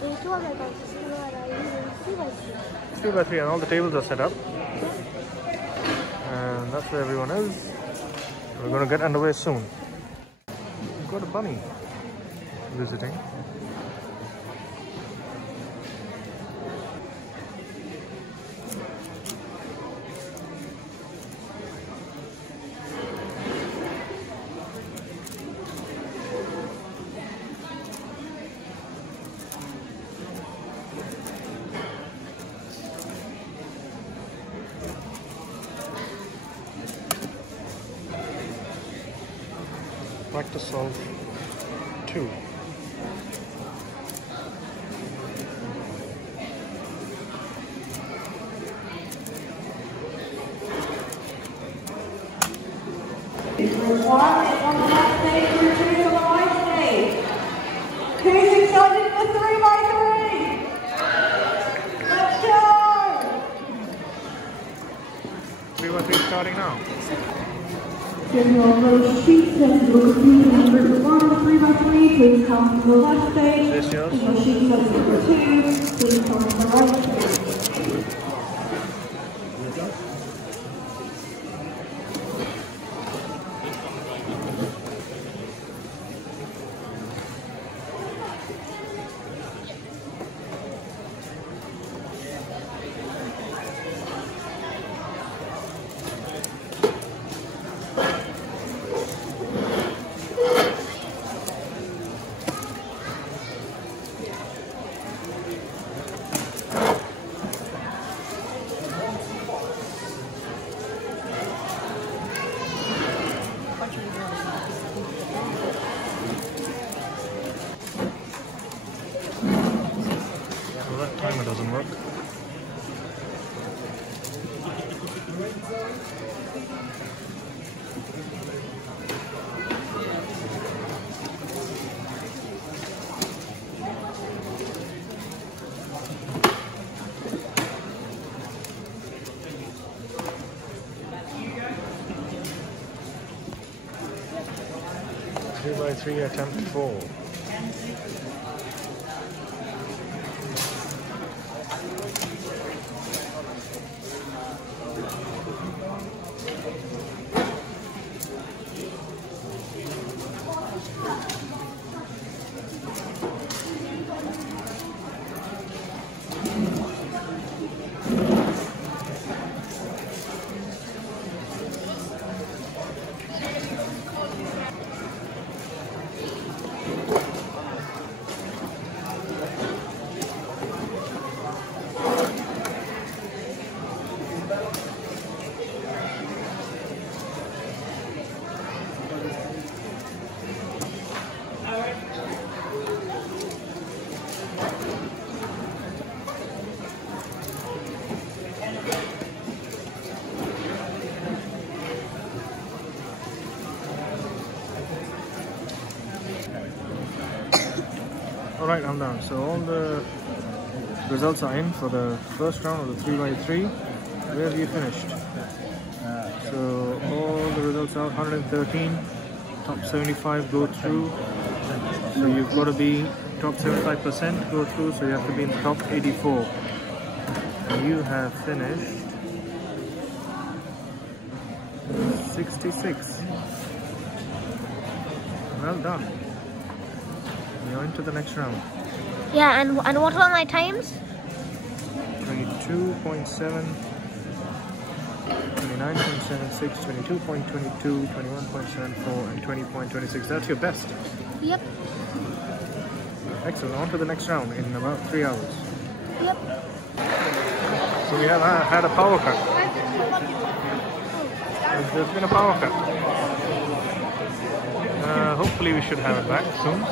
3 by 3 and all the tables are set up. And that's where everyone is. We're going to get underway soon. We've got a bunny visiting. Practice solve 2. Requirement on the left stage, retreat on the right stage. Who's excited for 3 by 3? Let's go! 3 by 3 starting now. General approach sheet says look at number 1, 3 by 3, please come to the left stage. This yours? General sheet says number 2, please come to the right stage. Timer doesn't work. Three by 3 attempt 4. Alright, I'm done. So all the results are in for the first round of the 3 by 3. Where have you finished? So all the results are 113, top 75 go through. So you've got to be top 75% go through, so you have to be in the top 84. And you have finished 66. Well done. You're into the next round. Yeah, and what are my times? 22.7, 29.76, 22.22, 21.74 and 20.26. That's your best. Yep. Excellent. On to the next round in about 3 hours. Yep. So we have had a power cut. There's been a power cut. Hopefully we should have it back soon.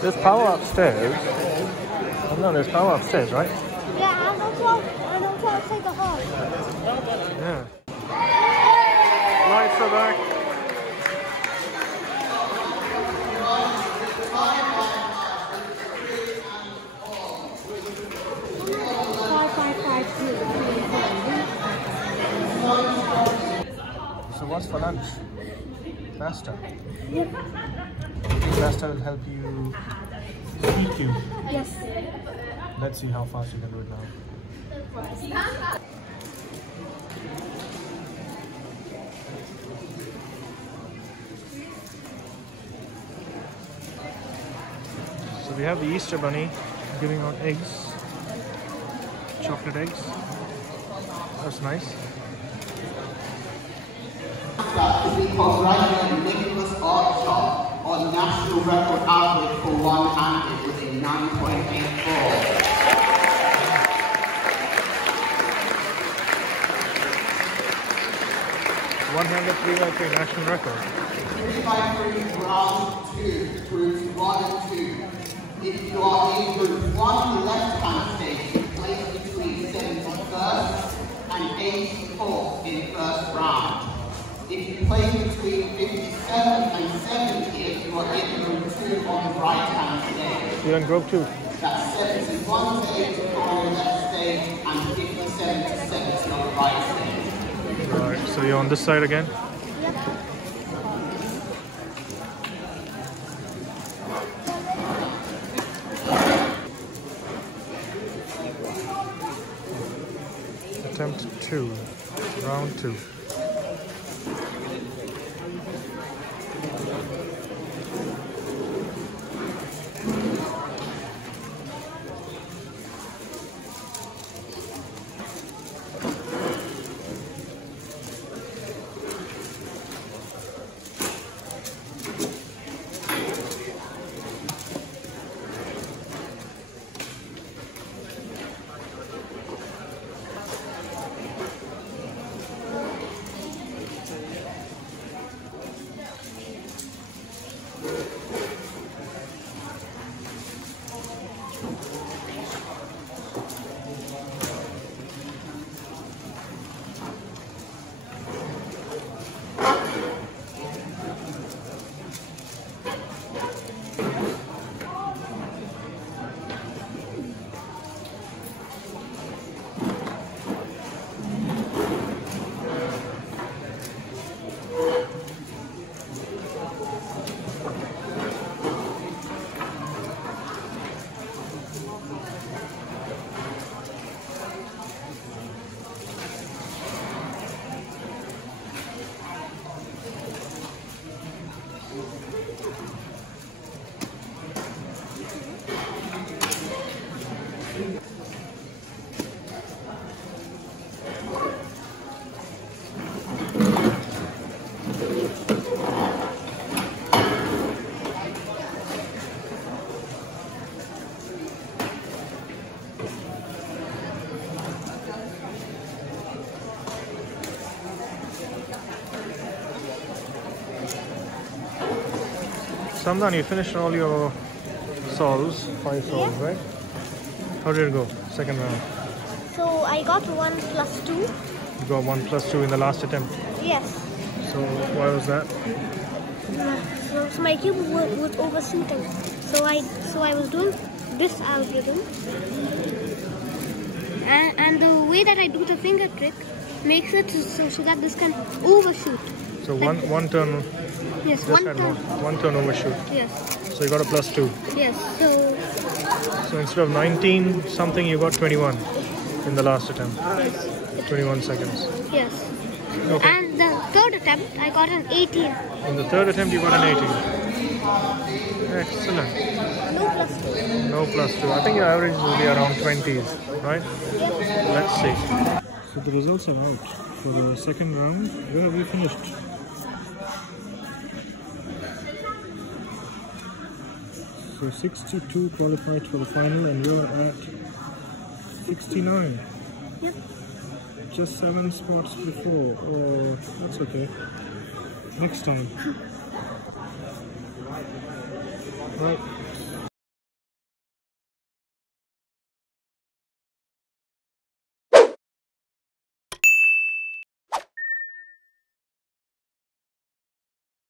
There's power upstairs. Oh no, there's power upstairs, right? Yeah, and also outside the hall. Yeah. Lights are back. So what's for lunch? faster. Yep. Faster will help you speed cube. Yes. Let's see how fast you can do it now. So we have the Easter Bunny giving out eggs, chocolate eggs. That's nice. Because right now Nicholas Archer on national record average for one-handed with a 9.84. 100 3x3 national record. 3x3 round 2, groups 1 and 2. If you are in group 1, the left-hand stage, you place between 71st and 84th in first round. If you place between 57 and 70th, you are in group 2 on the right-hand stage. You're in group 2. That's 71 stage on the left stage and 57 to 70 on the right stage. Alright, so you're on this side again? Yep. Attempt 2, round 2. Samdan, you finished all your solves, 5 solves, Yeah. right? How did it go? Second round. So I got 1 plus 2. You got 1 plus 2 in the last attempt. Yes. So why was that? So my cube was overshooting. So I was doing this algorithm. And the way that I do the finger trick makes it so that this can overshoot. So Like one turn. Yes, Just one had turn. one turn overshoot. Yes. So you got a plus 2. Yes. So instead of 19 something, you got 21 in the last attempt. Yes. 21 seconds. Yes. Okay. And the third attempt, I got an 18. In the third attempt, you got an 18. Excellent. No plus 2. No plus 2. I think your average will be around 20s, right? Yep. Let's see. So the results are out for the second round. Where have you finished? So 62 qualified for the final and you're at 69. Yep. Just 7 spots before. Oh, that's okay. Next time. Right.